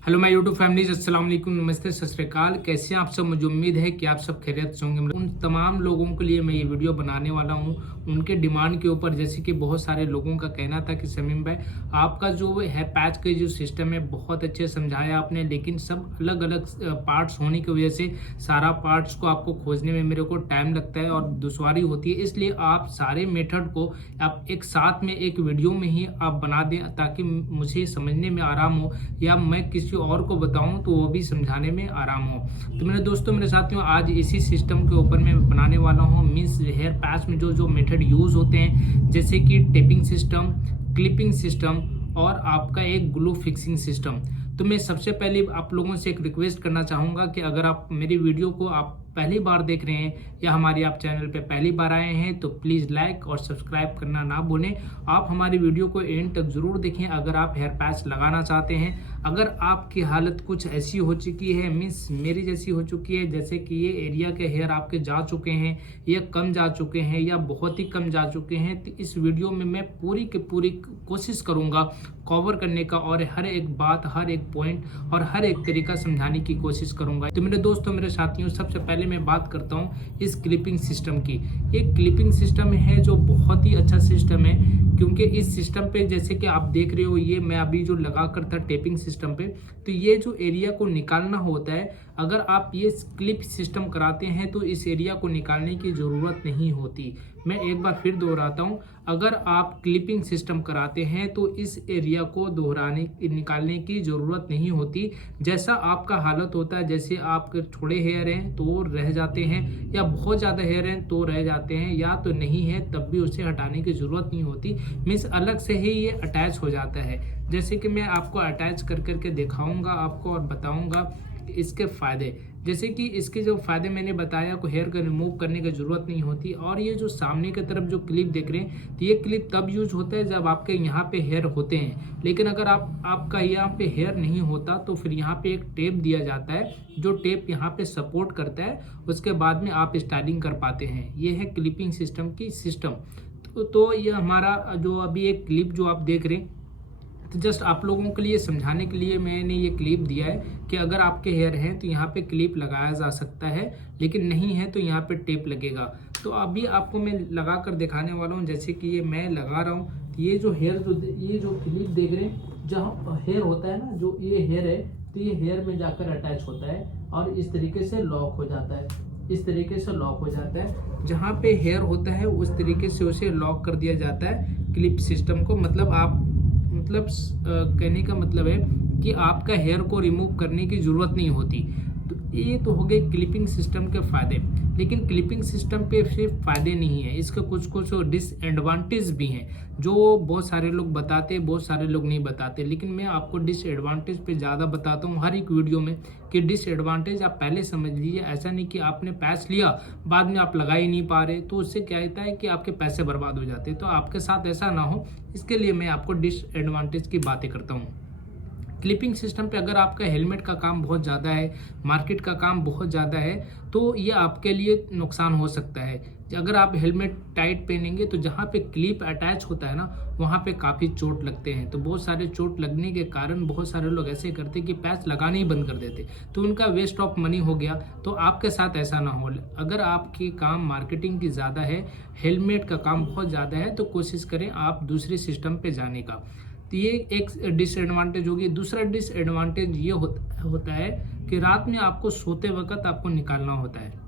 Hello my YouTube families, अस्सलाम वालेकुम, नमस्ते, सत श्री अकाल। कैसे हैं आप सब? मुझे उम्मीद है कि आप सब खैरियत से होंगे। उन तमाम लोगों के लिए मैं ये वीडियो बनाने वाला हूं, उनके डिमांड के ऊपर। जैसे कि बहुत सारे लोगों का कहना था कि समीम भाई, आपका जो है पैच का जो सिस्टम है बहुत अच्छे समझाया आपने, लेकिन सब अलग अलग पार्ट्स होने की वजह से सारा पार्ट्स को आपको खोजने में मेरे को टाइम लगता है और दुश्वारी होती है। इसलिए आप सारे मेथड को आप एक साथ में एक वीडियो में ही आप बना दें, ताकि मुझे समझने में आराम हो, या मैं किसी और को बताऊं तो वो भी समझाने में आराम हो। तो मेरे दोस्तों, मेरे साथियों, आज इसी सिस्टम के ऊपर मैं बनाने वाला हूं। मीन्स हेयर पैच में जो जो मेथड यूज होते हैं, जैसे कि टेपिंग सिस्टम, क्लिपिंग सिस्टम और आपका एक ग्लू फिक्सिंग सिस्टम। तो मैं सबसे पहले आप लोगों से एक रिक्वेस्ट करना चाहूंगा कि अगर आप मेरी वीडियो को आप पहली बार देख रहे हैं या हमारी आप चैनल पे पहली बार आए हैं, तो प्लीज़ लाइक और सब्सक्राइब करना ना भूलें। आप हमारी वीडियो को एंड तक जरूर देखें अगर आप हेयर पैच लगाना चाहते हैं। अगर आपकी हालत कुछ ऐसी हो चुकी है, मीन्स मेरी जैसी हो चुकी है, जैसे कि ये एरिया के हेयर आपके जा चुके हैं या कम जा चुके हैं या बहुत ही कम जा चुके हैं, तो इस वीडियो में मैं पूरी की पूरी कोशिश करूंगा कवर करने का, और हर एक बात, हर एक पॉइंट और हर एक तरीका समझाने की कोशिश करूंगा। तो मेरे दोस्तों, मेरे साथियों, सबसे पहले मैं बात करता हूं इस क्लिपिंग सिस्टम की। एक क्लिपिंग सिस्टम है जो बहुत ही अच्छा सिस्टम है, क्योंकि इस सिस्टम पे जैसे कि आप देख रहे हो, ये मैं अभी जो लगा कर था टेपिंग सिस्टम पे, तो ये जो एरिया को निकालना होता है, अगर आप ये क्लिप सिस्टम कराते हैं तो इस एरिया को निकालने की ज़रूरत नहीं होती। मैं एक बार फिर दोहराता हूँ, अगर आप क्लिपिंग सिस्टम कराते हैं तो इस एरिया को निकालने की ज़रूरत नहीं होती। जैसा आपका हालत होता है, जैसे आपके थोड़े हेयर हैं तो रह जाते हैं, या बहुत ज़्यादा हेयर हैं तो रह जाते हैं, या तो नहीं है तब भी उसे हटाने की ज़रूरत नहीं होती। मीन्स अलग से ही ये अटैच हो जाता है। जैसे कि मैं आपको अटैच कर करके दिखाऊंगा आपको और बताऊंगा इसके फ़ायदे। जैसे कि इसके जो फ़ायदे मैंने बताया, को हेयर को रिमूव करने की ज़रूरत नहीं होती। और ये जो सामने की तरफ जो क्लिप देख रहे हैं, तो ये क्लिप तब यूज होता है जब आपके यहाँ पे हेयर होते हैं। लेकिन अगर आपका यहाँ पे हेयर नहीं होता तो फिर यहाँ पे एक टेप दिया जाता है, जो टेप यहाँ पे सपोर्ट करता है। उसके बाद में आप स्टाइलिंग कर पाते हैं। ये है क्लिपिंग सिस्टम की सिस्टम। तो ये हमारा जो अभी एक क्लिप जो आप देख रहे हैं, तो जस्ट आप लोगों के लिए समझाने के लिए मैंने ये क्लिप दिया है कि अगर आपके हेयर हैं तो यहाँ पे क्लिप लगाया जा सकता है, लेकिन नहीं है तो यहाँ पे टेप लगेगा। तो अभी आपको मैं लगा कर दिखाने वाला हूँ। जैसे कि ये मैं लगा रहा हूँ, तो ये जो क्लिप देख रहे हैं, जहाँ हेयर होता है ना, जो ये हेयर है, तो ये हेयर में जाकर अटैच होता है और इस तरीके से लॉक हो जाता है। इस तरीके से लॉक हो जाता है, जहाँ पे हेयर होता है उस तरीके से उसे लॉक कर दिया जाता है क्लिप सिस्टम को। कहने का मतलब है कि आपका हेयर को रिमूव करने की ज़रूरत नहीं होती। तो ये तो हो गए क्लिपिंग सिस्टम के फ़ायदे। लेकिन क्लिपिंग सिस्टम पे सिर्फ फ़ायदे नहीं है, इसके कुछ कुछ डिसएडवांटेज भी हैं, जो बहुत सारे लोग बताते, बहुत सारे लोग नहीं बताते। लेकिन मैं आपको डिसएडवांटेज पे ज़्यादा बताता हूँ हर एक वीडियो में, कि डिसएडवांटेज आप पहले समझ लीजिए। ऐसा नहीं कि आपने पैच लिया, बाद में आप लगा ही नहीं पा रहे, तो उससे क्या होता है कि आपके पैसे बर्बाद हो जाते हैं। तो आपके साथ ऐसा ना हो, इसके लिए मैं आपको डिसएडवांटेज की बातें करता हूँ। क्लिपिंग सिस्टम पे अगर आपका हेलमेट का काम बहुत ज़्यादा है, मार्केट का काम बहुत ज़्यादा है, तो ये आपके लिए नुकसान हो सकता है। अगर आप हेलमेट टाइट पहनेंगे तो जहाँ पे क्लिप अटैच होता है ना, वहाँ पे काफ़ी चोट लगते हैं। तो बहुत सारे चोट लगने के कारण बहुत सारे लोग ऐसे करते हैं कि पैच लगाने ही बंद कर देते, तो उनका वेस्ट ऑफ मनी हो गया। तो आपके साथ ऐसा ना हो। अगर आपकी काम मार्केटिंग की ज़्यादा है, हेलमेट का काम बहुत ज़्यादा है, तो कोशिश करें आप दूसरे सिस्टम पे जाने का। तो ये एक डिसएडवांटेज होगी। दूसरा डिसएडवांटेज ये होता है कि रात में आपको सोते वक्त आपको निकालना होता है।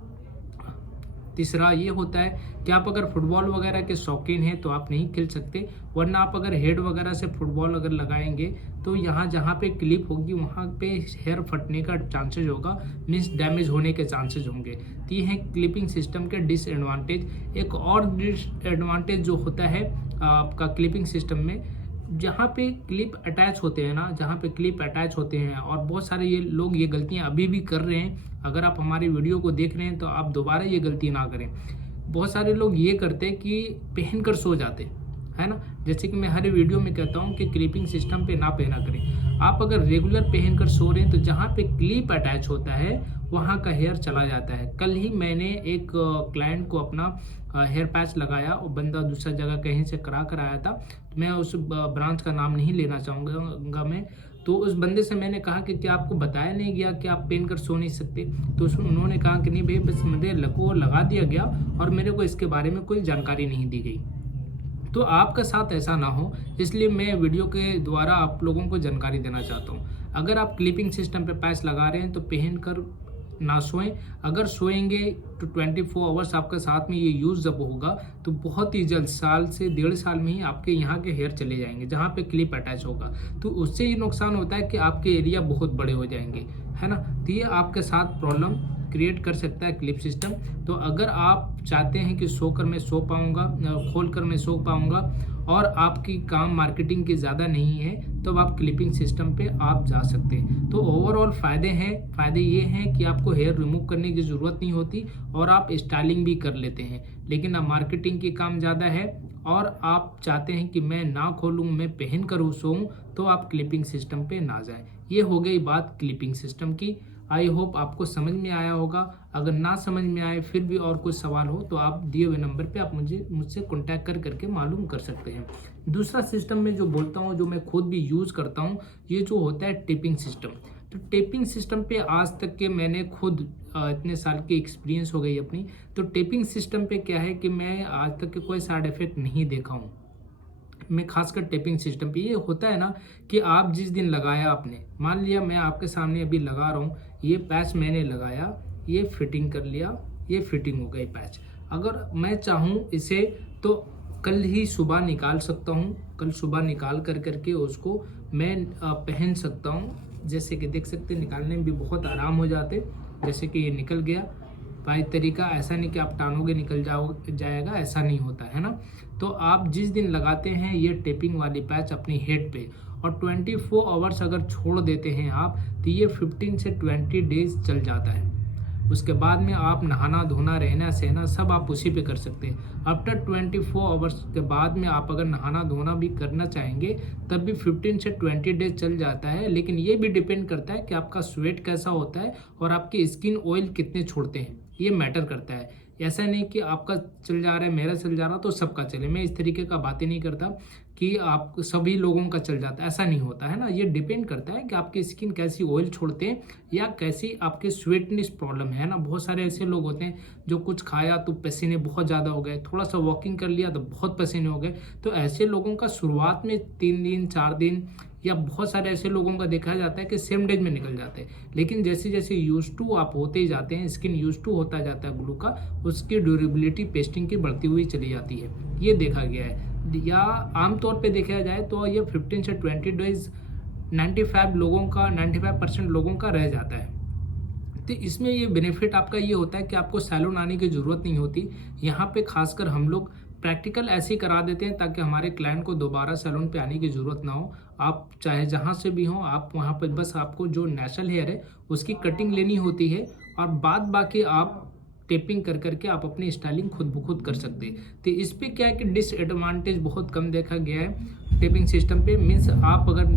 तीसरा ये होता है कि आप अगर फुटबॉल वगैरह के शौकीन हैं तो आप नहीं खेल सकते, वरना आप अगर हेड वगैरह से फुटबॉल अगर लगाएंगे तो यहाँ जहाँ पे क्लिप होगी वहाँ पे हेयर फटने का चांसेस होगा, मीन्स डैमेज होने के चांसेस होंगे। तो ये है क्लिपिंग सिस्टम के डिसएडवांटेज। एक और डिसएडवांटेज जो होता है आपका क्लिपिंग सिस्टम में, जहाँ पे क्लिप अटैच होते हैं ना, जहाँ पे क्लिप अटैच होते हैं, और बहुत सारे ये लोग ये गलतियाँ अभी भी कर रहे हैं। अगर आप हमारी वीडियो को देख रहे हैं तो आप दोबारा ये गलती ना करें। बहुत सारे लोग ये करते हैं कि पहन कर सो जाते, है ना। जैसे कि मैं हर वीडियो में कहता हूँ कि क्लिपिंग सिस्टम पे ना पहना करें। आप अगर रेगुलर पहन कर सो रहे हैं तो जहाँ पे क्लिप अटैच होता है वहाँ का हेयर चला जाता है। कल ही मैंने एक क्लाइंट को अपना हेयर पैच लगाया, और बंदा दूसरा जगह कहीं से करा कर आया था। मैं उस ब्रांच का नाम नहीं लेना चाहूँगा मैं, तो उस बंदे से मैंने कहा कि क्या आपको बताया नहीं गया कि आप पहन कर सो नहीं सकते? तो उन्होंने कहा कि नहीं भाई, बस मुझे लगा दिया गया और मेरे को इसके बारे में कोई जानकारी नहीं दी गई। तो आपका साथ ऐसा ना हो, इसलिए मैं वीडियो के द्वारा आप लोगों को जानकारी देना चाहता हूँ। अगर आप क्लिपिंग सिस्टम पे पैच लगा रहे हैं तो पहन कर ना सोएं। अगर सोएंगे तो 24 आवर्स आपके साथ में ये यूज़ जब होगा तो बहुत ही जल्द, साल से 1.5 साल में ही आपके यहाँ के हेयर चले जाएंगे जहाँ पे क्लिप अटैच होगा। तो उससे ये नुकसान होता है कि आपके एरिया बहुत बड़े हो जाएंगे, है ना। तो ये आपके साथ प्रॉब्लम क्रिएट कर सकता है क्लिप सिस्टम। तो अगर आप चाहते हैं कि सोकर मैं सो पाऊंगा, खोल कर मैं सो पाऊंगा और आपकी काम मार्केटिंग की ज़्यादा नहीं है, तो आप क्लिपिंग सिस्टम पे आप जा सकते हैं। तो ओवरऑल फ़ायदे ये हैं कि आपको हेयर रिमूव करने की ज़रूरत नहीं होती और आप स्टाइलिंग भी कर लेते हैं। लेकिन अब मार्केटिंग की काम ज़्यादा है और आप चाहते हैं कि मैं ना खोलूँ, मैं पहन कर सोऊं, तो आप क्लिपिंग सिस्टम पे ना जाएं। ये हो गई बात क्लिपिंग सिस्टम की। आई होप आपको समझ में आया होगा। अगर ना समझ में आए, फिर भी और कुछ सवाल हो, तो आप दिए हुए नंबर पे आप मुझसे कॉन्टैक्ट करके मालूम कर सकते हैं। दूसरा सिस्टम में जो बोलता हूँ, जो मैं खुद भी यूज़ करता हूँ, ये जो होता है टेपिंग सिस्टम। तो टेपिंग सिस्टम पे आज तक के मैंने खुद इतने साल की एक्सपीरियंस हो गई अपनी, तो टेपिंग सिस्टम पे क्या है कि मैं आज तक के कोई साइड इफेक्ट नहीं देखा हूँ। मैं खासकर टेपिंग सिस्टम पे ये होता है ना कि आप जिस दिन लगाया, आपने मान लिया मैं आपके सामने अभी लगा रहा हूँ, ये पैच मैंने लगाया, ये फिटिंग कर लिया, ये फिटिंग हो गई पैच। अगर मैं चाहूँ इसे तो कल ही सुबह निकाल सकता हूँ, कल सुबह निकाल करके उसको मैं पहन सकता हूँ। जैसे कि देख सकते, निकालने में भी बहुत आराम हो जाते। जैसे कि ये निकल गया भाई, तरीका ऐसा नहीं कि आप टानोगे निकल जाएगा, ऐसा नहीं होता है ना। तो आप जिस दिन लगाते हैं ये टेपिंग वाली पैच अपनी हेड पे और 24 आवर्स अगर छोड़ देते हैं आप, तो ये 15 से 20 डेज चल जाता है। उसके बाद में आप नहाना धोना रहना सहना सब आप उसी पे कर सकते हैं। आफ्टर 24 आवर्स के बाद में आप अगर नहाना धोना भी करना चाहेंगे तब भी 15 से 20 डेज चल जाता है। लेकिन ये भी डिपेंड करता है कि आपका स्वेट कैसा होता है और आपकी स्किन ऑयल कितने छोड़ते हैं, ये मैटर करता है। ऐसा नहीं कि आपका चल जा रहा है, मेरा चल जा रहा तो सबका चले। मैं इस तरीके का बातें नहीं करता कि आप सभी लोगों का चल जाता है, ऐसा नहीं होता है ना। ये डिपेंड करता है कि आपकी स्किन कैसी ऑयल छोड़ते हैं या कैसी आपके स्वेटनेस प्रॉब्लम है ना। बहुत सारे ऐसे लोग होते हैं जो कुछ खाया तो पसीने बहुत ज़्यादा हो गए, थोड़ा सा वॉकिंग कर लिया तो बहुत पसीने हो गए। तो ऐसे लोगों का शुरुआत में 3 दिन 4 दिन या बहुत सारे ऐसे लोगों का देखा जाता है कि सेम डेज में निकल जाते हैं। लेकिन जैसे जैसे यूज टू आप होते ही जाते हैं, स्किन यूज टू होता जाता है ग्लू का, उसकी ड्यूरेबिलिटी पेस्टिंग की बढ़ती हुई चली जाती है। ये देखा गया है। या आमतौर पे देखा जाए तो ये 15 से 20 डेज 95% लोगों का रह जाता है। तो इसमें ये बेनिफिट आपका ये होता है कि आपको सैलून आने की ज़रूरत नहीं होती। यहाँ पे खासकर हम लोग प्रैक्टिकल ऐसे ही करा देते हैं ताकि हमारे क्लाइंट को दोबारा सैलून पे आने की ज़रूरत ना हो। आप चाहे जहाँ से भी हो, आप वहाँ पर बस आपको जो नेचुरल हेयर है उसकी कटिंग लेनी होती है और बाद बाकी आप टेपिंग करके आप अपनी स्टाइलिंग खुद ब खुद कर सकते हैं। तो इस पे क्या है कि डिसएडवांटेज बहुत कम देखा गया है टेपिंग सिस्टम पे। मीन्स आप अगर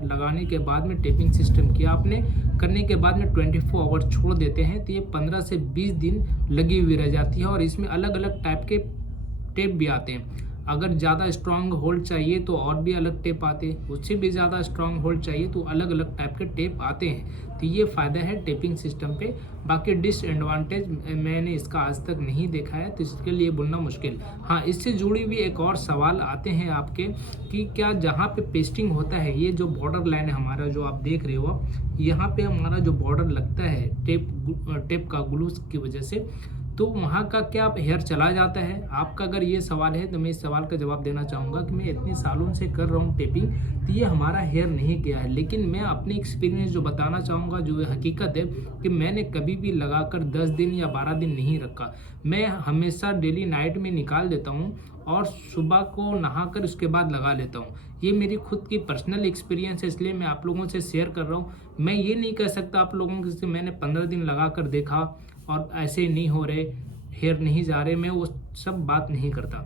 लगाने के बाद में टेपिंग सिस्टम किया आपने, करने के बाद में 24 आवर्स छोड़ देते हैं तो ये 15 से 20 दिन लगी हुई रह जाती है। और इसमें अलग अलग टाइप के टेप भी आते हैं। अगर ज़्यादा स्ट्रांग होल्ड चाहिए तो और भी अलग टेप आते हैं, उससे भी ज़्यादा स्ट्रांग होल्ड चाहिए तो अलग अलग टाइप के टेप आते हैं। तो ये फ़ायदा है टेपिंग सिस्टम पे। बाकी डिसएडवांटेज मैंने इसका आज तक नहीं देखा है, तो इसके लिए बोलना मुश्किल। हाँ, इससे जुड़ी हुई एक और सवाल आते हैं आपके कि क्या जहाँ पे पेस्टिंग होता है, ये जो बॉर्डर लाइन है हमारा जो आप देख रहे हो, यहाँ पे हमारा जो बॉर्डर लगता है टेप का ग्लू की वजह से, तो वहाँ का क्या हेयर चला जाता है? आपका अगर ये सवाल है तो मैं इस सवाल का जवाब देना चाहूँगा कि मैं इतनी सालों से कर रहा हूँ टेपिंग, तो ये हमारा हेयर नहीं गया है। लेकिन मैं अपनी एक्सपीरियंस जो बताना चाहूँगा, जो हकीकत है कि मैंने कभी भी लगाकर 10 दिन या 12 दिन नहीं रखा। मैं हमेशा डेली नाइट में निकाल देता हूँ और सुबह को नहाकर उसके बाद लगा लेता हूँ। ये मेरी खुद की पर्सनल एक्सपीरियंस है, इसलिए मैं आप लोगों से शेयर कर रहा हूँ। मैं ये नहीं कह सकता आप लोगों से मैंने 15 दिन लगा कर देखा और ऐसे नहीं हो रहे, हेयर नहीं जा रहे, मैं वो सब बात नहीं करता।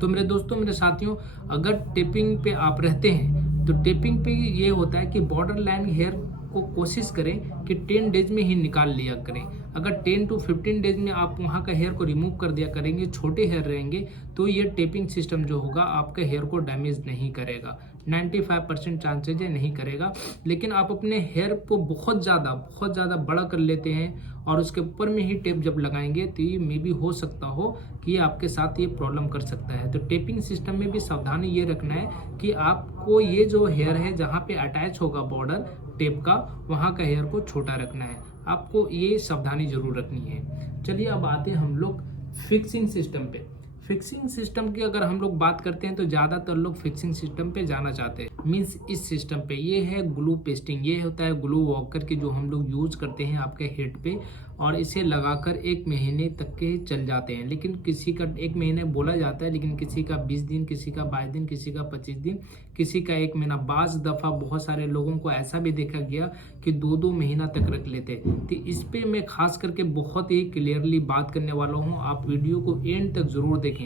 तो मेरे दोस्तों, मेरे साथियों, अगर टेपिंग पे आप रहते हैं तो टेपिंग पे ये होता है कि बॉर्डर लाइन हेयर को कोशिश करें कि 10 डेज में ही निकाल लिया करें। अगर 10 to 15 डेज में आप वहाँ का हेयर को रिमूव कर दिया करेंगे, छोटे हेयर रहेंगे, तो ये टेपिंग सिस्टम जो होगा आपके हेयर को डैमेज नहीं करेगा। 95% चांसेज है नहीं करेगा। लेकिन आप अपने हेयर को बहुत ज़्यादा बड़ा कर लेते हैं और उसके ऊपर में ही टेप जब लगाएंगे तो ये मे भी हो सकता हो कि आपके साथ ये प्रॉब्लम कर सकता है। तो टेपिंग सिस्टम में भी सावधानी ये रखना है कि आपको ये जो हेयर है जहाँ पे अटैच होगा बॉर्डर टेप का, वहाँ का हेयर को छोटा रखना है। आपको ये सावधानी जरूर रखनी है। चलिए अब आते हैं हम लोग फिक्सिंग सिस्टम पे। फिक्सिंग सिस्टम की अगर हम लोग बात करते हैं तो ज़्यादातर लोग फिक्सिंग सिस्टम पे जाना चाहते हैं। मीन्स इस सिस्टम पे ये है ग्लू पेस्टिंग। ये होता है ग्लू वॉकर की जो हम लोग यूज़ करते हैं आपके हेड पे, और इसे लगाकर 1 महीने तक के चल जाते हैं। लेकिन किसी का 1 महीने बोला जाता है, लेकिन किसी का 20 दिन, किसी का 22 दिन, किसी का 25 दिन, किसी का 1 महीना। बाज़ दफ़ा बहुत सारे लोगों को ऐसा भी देखा गया कि 2-2 महीना तक रख लेते। तो इस पे मैं खास करके बहुत ही क्लियरली बात करने वाला हूँ। आप वीडियो को एंड तक ज़रूर देखें।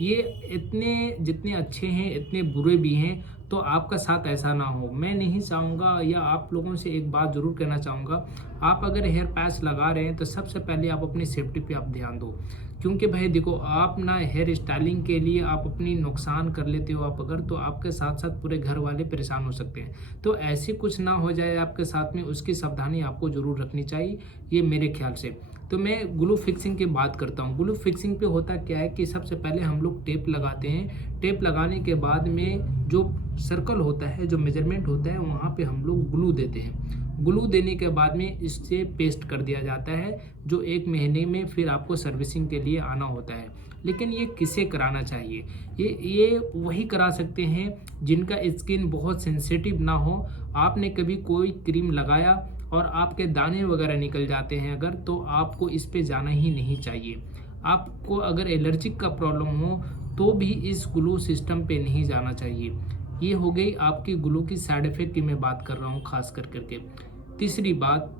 ये इतने जितने अच्छे हैं इतने बुरे भी हैं, तो आपका साथ ऐसा ना हो। मैं नहीं चाहूँगा, या आप लोगों से एक बात ज़रूर कहना चाहूँगा, आप अगर हेयर पैच लगा रहे हैं तो सबसे पहले आप अपनी सेफ्टी पे आप ध्यान दो। क्योंकि भाई देखो, आप ना हेयर स्टाइलिंग के लिए आप अपनी नुकसान कर लेते हो आप अगर, तो आपके साथ साथ पूरे घर वाले परेशान हो सकते हैं। तो ऐसी कुछ ना हो जाए आपके साथ में, उसकी सावधानी आपको ज़रूर रखनी चाहिए, ये मेरे ख्याल से। तो मैं ग्लू फिक्सिंग की बात करता हूँ। ग्लू फिक्सिंग पे होता क्या है कि सबसे पहले हम लोग टेप लगाते हैं। टेप लगाने के बाद में जो सर्कल होता है, जो मेजरमेंट होता है, वहाँ पे हम लोग ग्लू देते हैं। ग्लू देने के बाद में इससे पेस्ट कर दिया जाता है, जो 1 महीने में फिर आपको सर्विसिंग के लिए आना होता है। लेकिन ये किसे कराना चाहिए? ये वही करा सकते हैं जिनका स्किन बहुत सेंसिटिव ना हो। आपने कभी कोई क्रीम लगाया और आपके दाने वगैरह निकल जाते हैं अगर, तो आपको इस पे जाना ही नहीं चाहिए। आपको अगर एलर्जिक का प्रॉब्लम हो तो भी इस ग्लू सिस्टम पे नहीं जाना चाहिए। ये हो गई आपकी ग्लू की साइड इफेक्ट की मैं बात कर रहा हूँ खास करके। तीसरी बात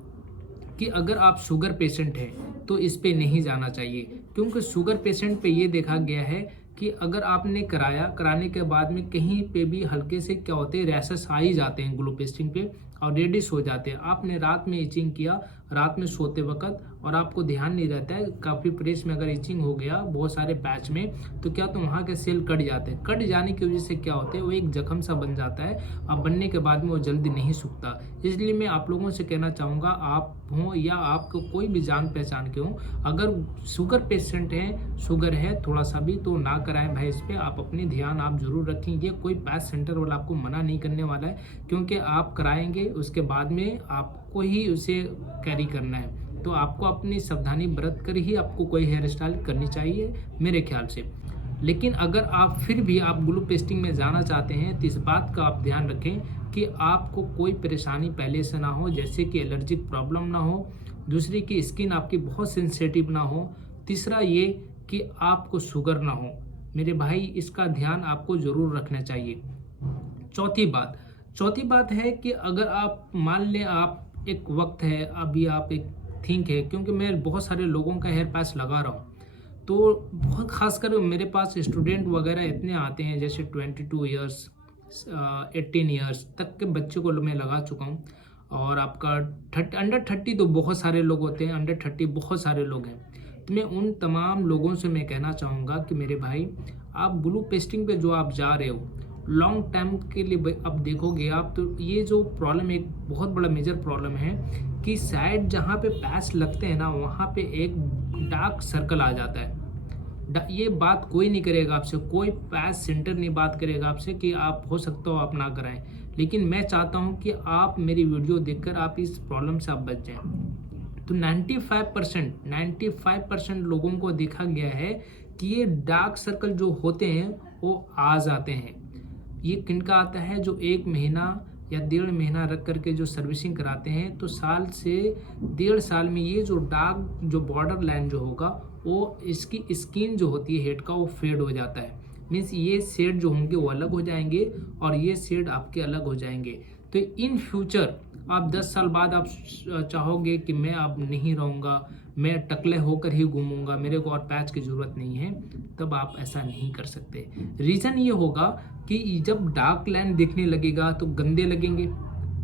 कि अगर आप शुगर पेशेंट हैं तो इस पे नहीं जाना चाहिए, क्योंकि शुगर पेशेंट पे ये देखा गया है कि अगर आपने कराने के बाद में कहीं पे भी हल्के से क्या होते हैं, रैशेस आ ही जाते हैं ग्लू पेस्टिंग पे और रेडिश हो जाते हैं। आपने रात में इचिंग किया, रात में सोते वक्त, और आपको ध्यान नहीं रहता है, काफ़ी प्रेस में अगर इचिंग हो गया बहुत सारे पैच में, तो क्या तो वहाँ के सेल कट जाते हैं। कट जाने की वजह से क्या होता है, वो एक जख्म सा बन जाता है, अब बनने के बाद में वो जल्दी नहीं सूखता। इसलिए मैं आप लोगों से कहना चाहूँगा, आप हों या आपको कोई भी जान पहचान के हों, अगर शुगर पेशेंट हैं, शुगर है थोड़ा सा भी, तो ना कराएं भाई। इस पर आप अपनी ध्यान आप जरूर रखें। ये कोई पैच सेंटर वाला आपको मना नहीं करने वाला है, क्योंकि आप कराएंगे उसके बाद में आपको ही उसे कैरी करना है। तो आपको अपनी सावधानी बरत कर ही आपको कोई हेयर स्टाइल करनी चाहिए मेरे ख्याल से। लेकिन अगर आप फिर भी आप ग्लू पेस्टिंग में जाना चाहते हैं तो इस बात का आप ध्यान रखें कि आपको कोई परेशानी पहले से ना हो, जैसे कि एलर्जिक प्रॉब्लम ना हो, दूसरी की स्किन आपकी बहुत सेंसिटिव ना हो, तीसरा ये कि आपको शुगर ना हो। मेरे भाई, इसका ध्यान आपको ज़रूर रखना चाहिए। चौथी बात है कि अगर आप मान लें, आप एक वक्त है अभी, आप एक थिंक है, क्योंकि मैं बहुत सारे लोगों का हेयर पैच लगा रहा हूँ, तो बहुत खासकर मेरे पास स्टूडेंट वगैरह इतने आते हैं, जैसे 22 ईयर्स 18 ईयर्स तक के बच्चों को मैं लगा चुका हूँ। और आपका अंडर 30 तो बहुत सारे लोग होते हैं, अंडर 30 बहुत सारे लोग हैं। तो मैं उन तमाम लोगों से मैं कहना चाहूँगा कि मेरे भाई, आप ग्लू पेस्टिंग पे जो आप जा रहे हो लॉन्ग टाइम के लिए, अब देखोगे आप तो ये जो प्रॉब्लम एक बहुत बड़ा मेजर प्रॉब्लम है कि साइड जहाँ पे पैच लगते हैं ना, वहाँ पे एक डार्क सर्कल आ जाता है। ये बात कोई नहीं करेगा आपसे, कोई पैच सेंटर नहीं बात करेगा आपसे कि आप हो सकता हो आप ना कराएं। लेकिन मैं चाहता हूँ कि आप मेरी वीडियो देखकर आप इस प्रॉब्लम से आप बच जाएं। तो 95% लोगों को देखा गया है कि ये डार्क सर्कल जो होते हैं वो आ जाते हैं। ये किनका आता है, जो 1 महीना या 1.5 महीना रख करके जो सर्विसिंग कराते हैं, तो साल से 1.5 साल में ये जो डार्क जो बॉर्डर लाइन जो होगा, वो इसकी स्किन जो होती है हेड का, वो फेड हो जाता है। मीन्स ये शेड जो होंगे वो अलग हो जाएंगे और ये शेड आपके अलग हो जाएंगे। तो इन फ्यूचर आप 10 साल बाद आप चाहोगे कि मैं अब नहीं रहूँगा, मैं टकले होकर ही घूमूंगा, मेरे को और पैच की ज़रूरत नहीं है, तब आप ऐसा नहीं कर सकते। रीज़न ये होगा कि जब डार्क लाइन दिखने लगेगा तो गंदे लगेंगे,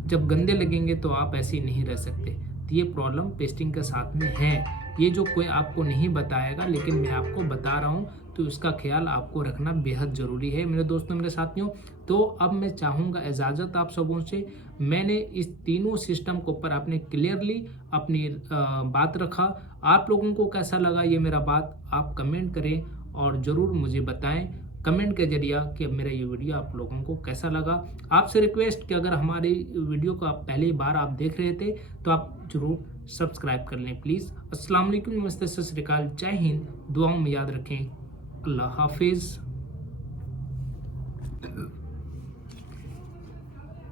जब गंदे लगेंगे तो आप ऐसे ही नहीं रह सकते। तो ये प्रॉब्लम पेस्टिंग के साथ में है, ये जो कोई आपको नहीं बताएगा, लेकिन मैं आपको बता रहा हूँ। तो इसका ख्याल आपको रखना बेहद ज़रूरी है मेरे दोस्तों, मेरे साथियों। तो अब मैं चाहूँगा इजाज़त आप सबों से। मैंने इस तीनों सिस्टम के ऊपर आपने क्लियरली अपनी बात रखा। आप लोगों को कैसा लगा ये मेरा बात, आप कमेंट करें और ज़रूर मुझे बताएं कमेंट के जरिए कि मेरा ये वीडियो आप लोगों को कैसा लगा। आपसे रिक्वेस्ट कि अगर हमारी वीडियो को आप पहली बार आप देख रहे थे तो आप ज़रूर सब्सक्राइब कर लें प्लीज़। अस्सलाम वालेकुम, नमस्ते, सत श्री अकाल, जय हिंद, दुआओं में याद रखें, अल्लाह हाफिज़।